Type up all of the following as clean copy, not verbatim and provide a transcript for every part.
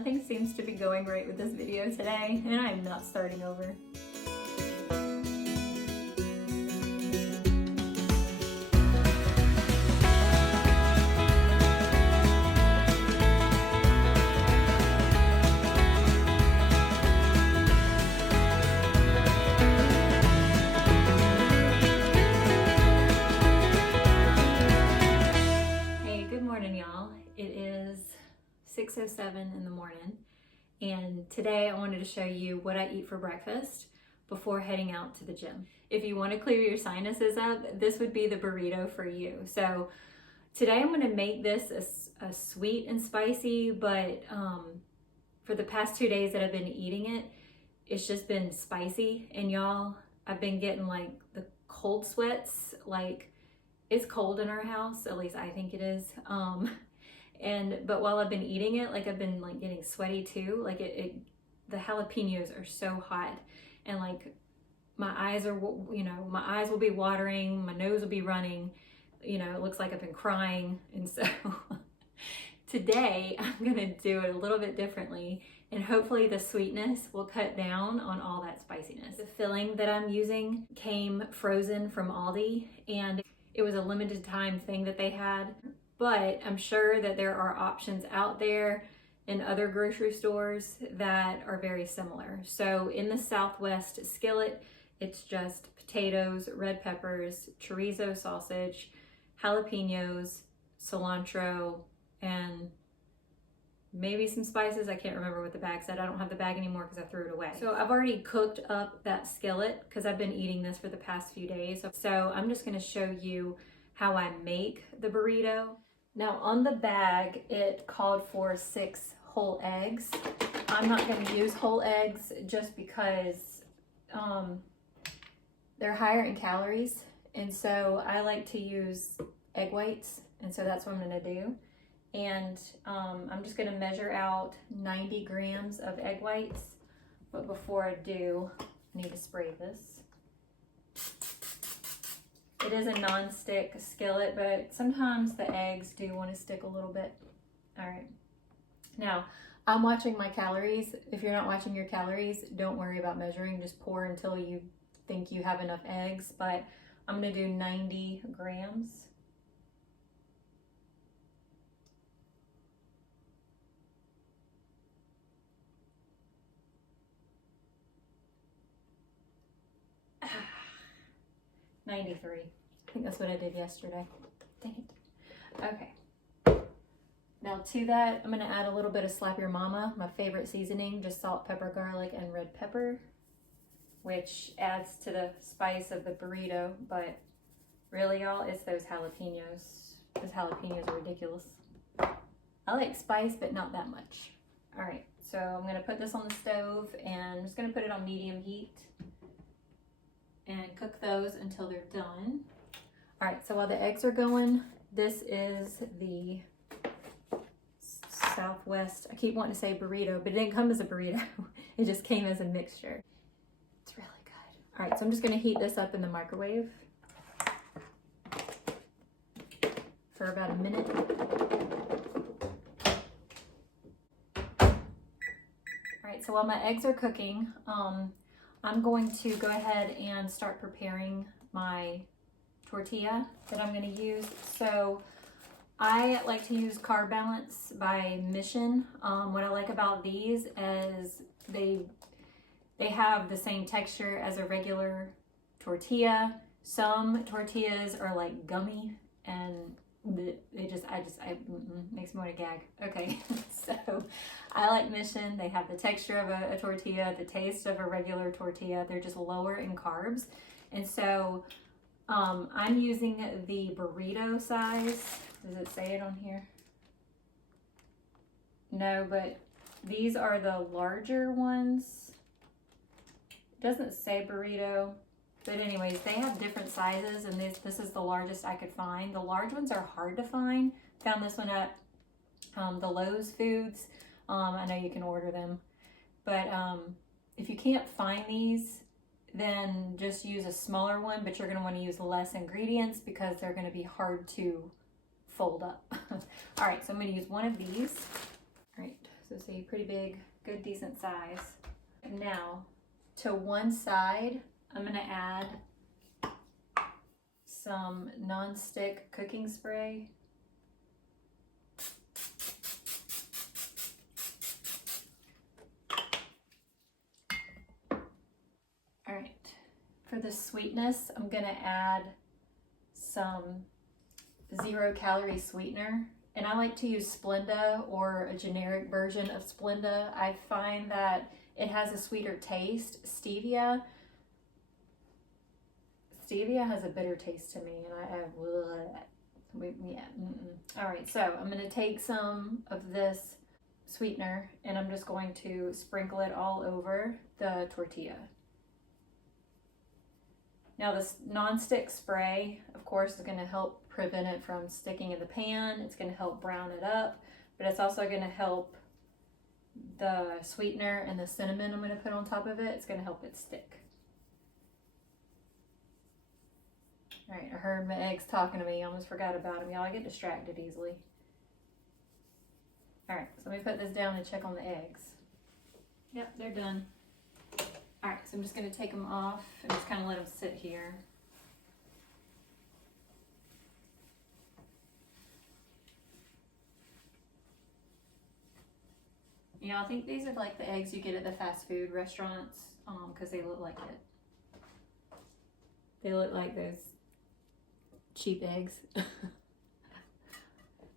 Nothing seems to be going right with this video today, and I'm not starting over. Hey, good morning, y'all. It is 6:07 in the morning, and today I wanted to show you what I eat for breakfast before heading out to the gym. If you want to clear your sinuses up, this would be the burrito for you. So today I'm going to make this a sweet and spicy, but for the past 2 days that I've been eating it, it's just been spicy. And y'all, I've been getting like the cold sweats. Like, it's cold in our house, at least I think it is. But while I've been eating it, like, I've been like getting sweaty too. Like the jalapenos are so hot, and like my eyes are, my eyes will be watering, my nose will be running, it looks like I've been crying. And so today I'm gonna do it a little bit differently, and hopefully the sweetness will cut down on all that spiciness. The filling that I'm using came frozen from Aldi, and it was a limited time thing that they had. But I'm sure that there are options out there in other grocery stores that are very similar. So in the Southwest skillet, it's just potatoes, red peppers, chorizo sausage, jalapenos, cilantro, and maybe some spices. I can't remember what the bag said. I don't have the bag anymore because I threw it away. So I've already cooked up that skillet because I've been eating this for the past few days. So I'm just gonna show you how I make the burrito. Now on the bag, it called for 6 whole eggs. I'm not going to use whole eggs just because they're higher in calories. And so I like to use egg whites. And so that's what I'm going to do. And I'm just going to measure out 90 grams of egg whites. But before I do, I need to spray this. It is a non-stick skillet, but sometimes the eggs do want to stick a little bit. All right. Now, I'm watching my calories. If you're not watching your calories, don't worry about measuring. Just pour until you think you have enough eggs. But I'm going to do 90 grams. $93. I think that's what I did yesterday. Dang it. Okay. Now to that, I'm gonna add a little bit of Slap Your Mama, my favorite seasoning, just salt, pepper, garlic, and red pepper, which adds to the spice of the burrito. But really, y'all, it's those jalapenos. Those jalapenos are ridiculous. I like spice, but not that much. All right, so I'm gonna put this on the stove, and I'm just gonna put it on medium heat and cook those until they're done. All right, so while the eggs are going, this is the Southwest, I keep wanting to say burrito, but it didn't come as a burrito. It just came as a mixture. It's really good. All right, so I'm just gonna heat this up in the microwave for about a minute. All right, so while my eggs are cooking, I'm going to go ahead and start preparing my tortilla that I'm going to use. So I like to use Carb Balance by Mission. What I like about these is they have the same texture as a regular tortilla. Some tortillas are like gummy, and it makes me want to gag. Okay, so I like Mission. They have the texture of a tortilla, the taste of a regular tortilla. They're just lower in carbs. And so I'm using the burrito size. Does it say it on here? No, but these are the larger ones. It doesn't say burrito. But anyways, they have different sizes, and this is the largest I could find. The large ones are hard to find. Found this one at the Lowe's Foods. I know you can order them. But if you can't find these, then just use a smaller one, but you're going to want to use less ingredients because they're going to be hard to fold up. All right, so I'm going to use one of these. All right, So see, pretty big, good, decent size. Now, to one side, I'm gonna add some non-stick cooking spray. All right, for the sweetness, I'm gonna add some 0-calorie sweetener. And I like to use Splenda or a generic version of Splenda. I find that it has a sweeter taste. Stevia has a bitter taste to me, and All right, so I'm gonna take some of this sweetener and I'm just going to sprinkle it all over the tortilla. Now this non-stick spray, of course, is gonna help prevent it from sticking in the pan. It's gonna help brown it up, but it's also gonna help the sweetener and the cinnamon I'm gonna put on top of it. It's gonna help it stick. All right, I heard my eggs talking to me. I almost forgot about them. Y'all, I get distracted easily. All right, so let me put this down and check on the eggs. Yep, they're done. All right, so I'm just gonna take them off and just kind of let them sit here. Yeah, I think these are like the eggs you get at the fast food restaurants because they look like it. They look like those cheap eggs.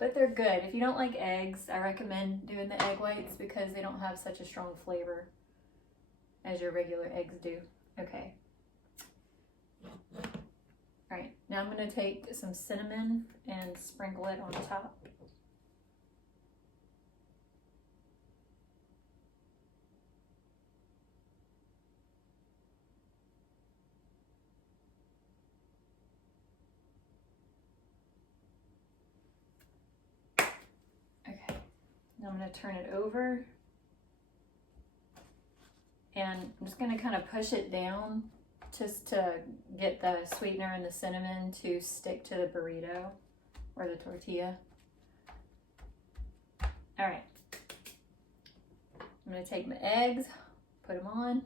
But they're good. If you don't like eggs, I recommend doing the egg whites because they don't have such a strong flavor as your regular eggs do. Okay. All right, now I'm gonna take some cinnamon and sprinkle it on top. I'm going to turn it over and I'm just going to kind of push it down just to get the sweetener and the cinnamon to stick to the burrito or the tortilla. All right, I'm going to take my eggs, put them on.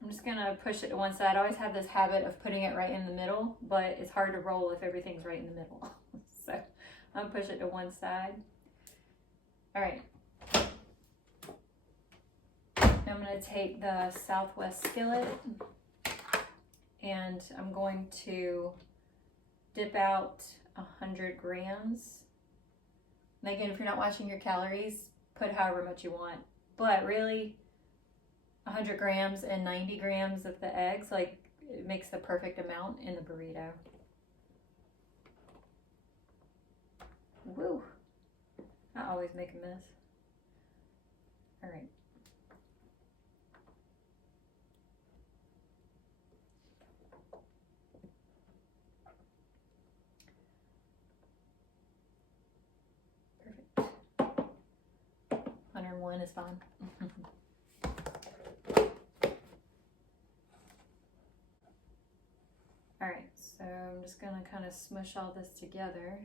I'm just gonna push it to one side. I always have this habit of putting it right in the middle, but it's hard to roll if everything's right in the middle. So I'm gonna push it to one side. All right. I'm gonna take the Southwest skillet and I'm going to dip out 100 grams. And again, if you're not watching your calories, put however much you want, but really 100 grams and 90 grams of the eggs, like it makes the perfect amount in the burrito. Woo! I always make a mess. All right. Perfect. 101 is fine. All right, so I'm just gonna kind of smush all this together.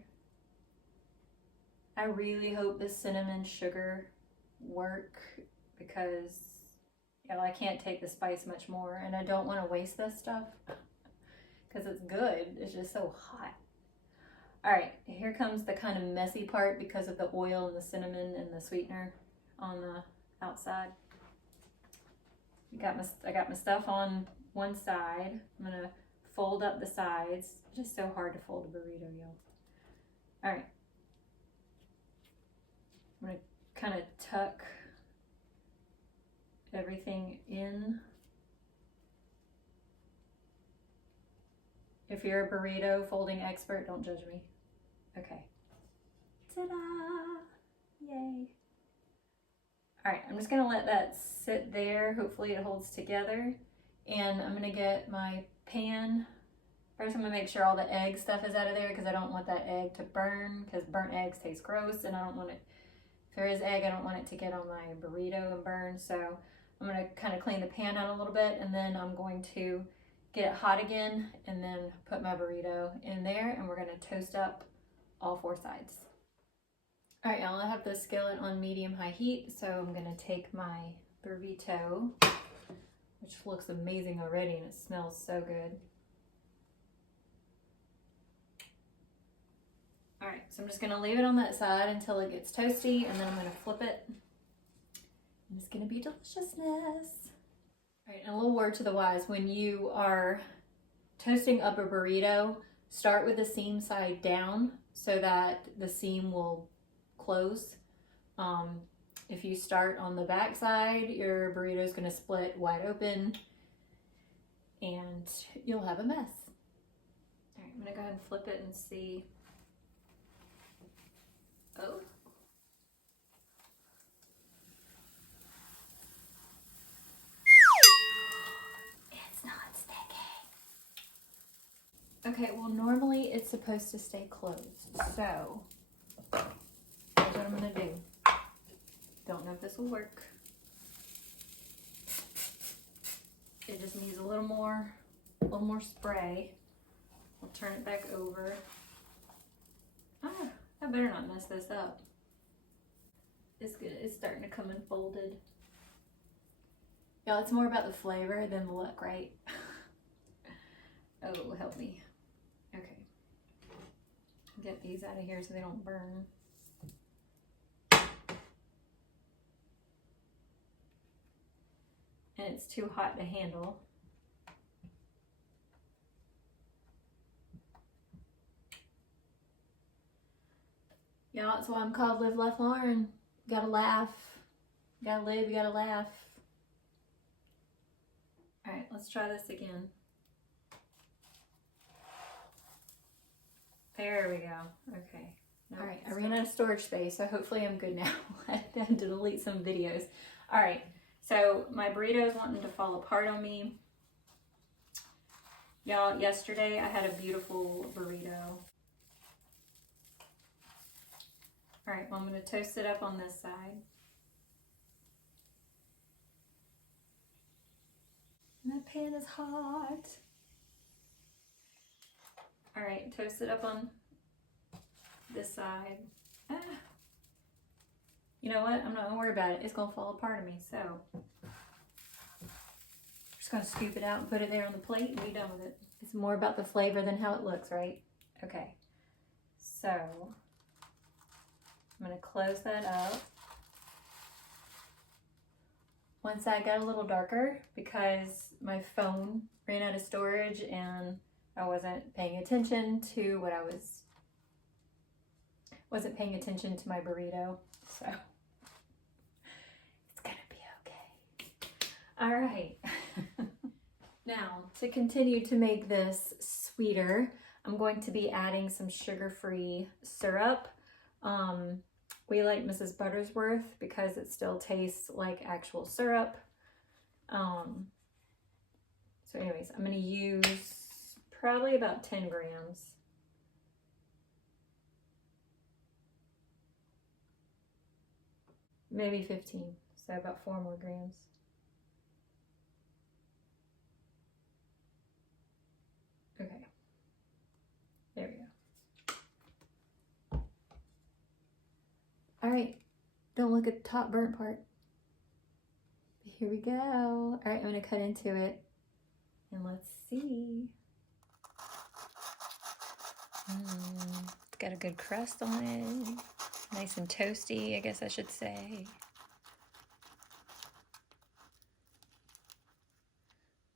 I really hope the cinnamon sugar work because I can't take the spice much more and I don't want to waste this stuff because it's good. It's just so hot. All right, here comes the kind of messy part because of the oil and the cinnamon and the sweetener on the outside. I got my stuff on one side. I'm gonna fold up the sides. It's just so hard to fold a burrito, y'all. All right. I'm gonna kind of tuck everything in. If you're a burrito folding expert, don't judge me. Okay. Ta-da! Yay. All right, I'm just gonna let that sit there. Hopefully it holds together. And I'm gonna get my pan. First I'm gonna make sure all the egg stuff is out of there because I don't want that egg to burn because burnt eggs taste gross and I don't want it, if there is egg, I don't want it to get on my burrito and burn. So I'm gonna kind of clean the pan out a little bit and then I'm going to get it hot again, and then put my burrito in there, and we're gonna toast up all 4 sides. All right, y'all, I have the skillet on medium-high heat, so I'm gonna take my burrito, which looks amazing already, and it smells so good. All right, so I'm just gonna leave it on that side until it gets toasty, and then I'm gonna flip it, and it's gonna be deliciousness. All right, and a little word to the wise, when you are toasting up a burrito, start with the seam side down so that the seam will close. If you start on the back side, your burrito is going to split wide open and you'll have a mess. All right, I'm going to go ahead and flip it and see. Oh. It's not sticky. Okay, well, normally it's supposed to stay closed, so here's what I'm going to do. Don't know if this will work. It just needs a little more spray. I'll turn it back over. Ah, I better not mess this up. It's good. It's starting to come unfolded. Y'all, it's more about the flavor than the look, right? Oh, help me. Okay. Get these out of here so they don't burn. And it's too hot to handle. Y'all, that's why I'm called Live, Laugh, Learn. You gotta laugh. You gotta live, you gotta laugh. All right, let's try this again. There we go. Okay. All right, I ran out of storage space, so hopefully I'm good now. I had to delete some videos. All right. So my burrito is wanting to fall apart on me. Y'all, yesterday I had a beautiful burrito. All right, well, I'm going to toast it up on this side. And that pan is hot. All right, toast it up on this side. Ah. You know what? I'm not gonna worry about it. It's gonna fall apart on me, so I'm just gonna scoop it out and put it there on the plate and be done with it. It's more about the flavor than how it looks, right? Okay, so I'm gonna close that up. One side got a little darker because my phone ran out of storage and I wasn't paying attention to what wasn't paying attention to my burrito, so it's gonna be okay. All right. Now, to continue to make this sweeter, I'm going to be adding some sugar-free syrup. We like Mrs. Buttersworth because it still tastes like actual syrup. So anyways, I'm gonna use probably about 10 grams. Maybe 15, so about 4 more grams. Okay, there we go. All right, don't look at the top burnt part. Here we go. All right, I'm gonna cut into it and let's see. It's got a good crust on it. Nice and toasty, I guess I should say.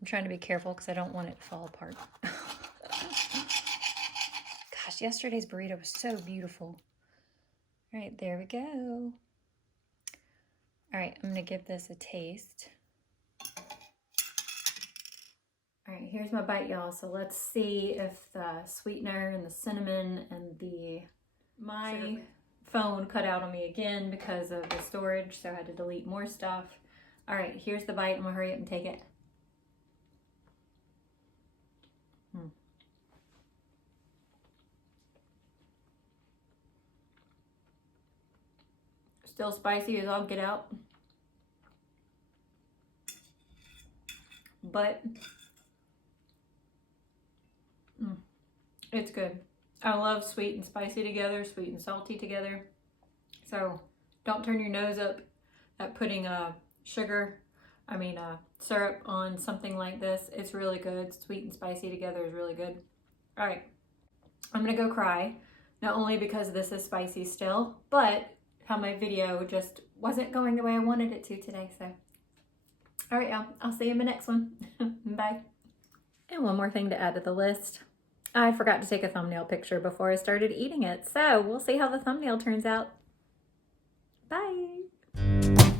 I'm trying to be careful because I don't want it to fall apart. Gosh, yesterday's burrito was so beautiful. All right, there we go. All right, I'm gonna give this a taste. All right, here's my bite, y'all. So let's see if the sweetener and the cinnamon and my phone cut out on me again because of the storage, so I had to delete more stuff. All right, here's the bite. I'm gonna hurry up and take it. Still spicy as all get out, but It's good. I love sweet and spicy together, sweet and salty together. So don't turn your nose up at putting syrup on something like this. It's really good. Sweet and spicy together is really good. All right, I'm gonna go cry. Not only because this is spicy still, but how my video just wasn't going the way I wanted it to today. So, all right, y'all, I'll see you in the next one. Bye. And one more thing to add to the list. I forgot to take a thumbnail picture before I started eating it. So we'll see how the thumbnail turns out. Bye.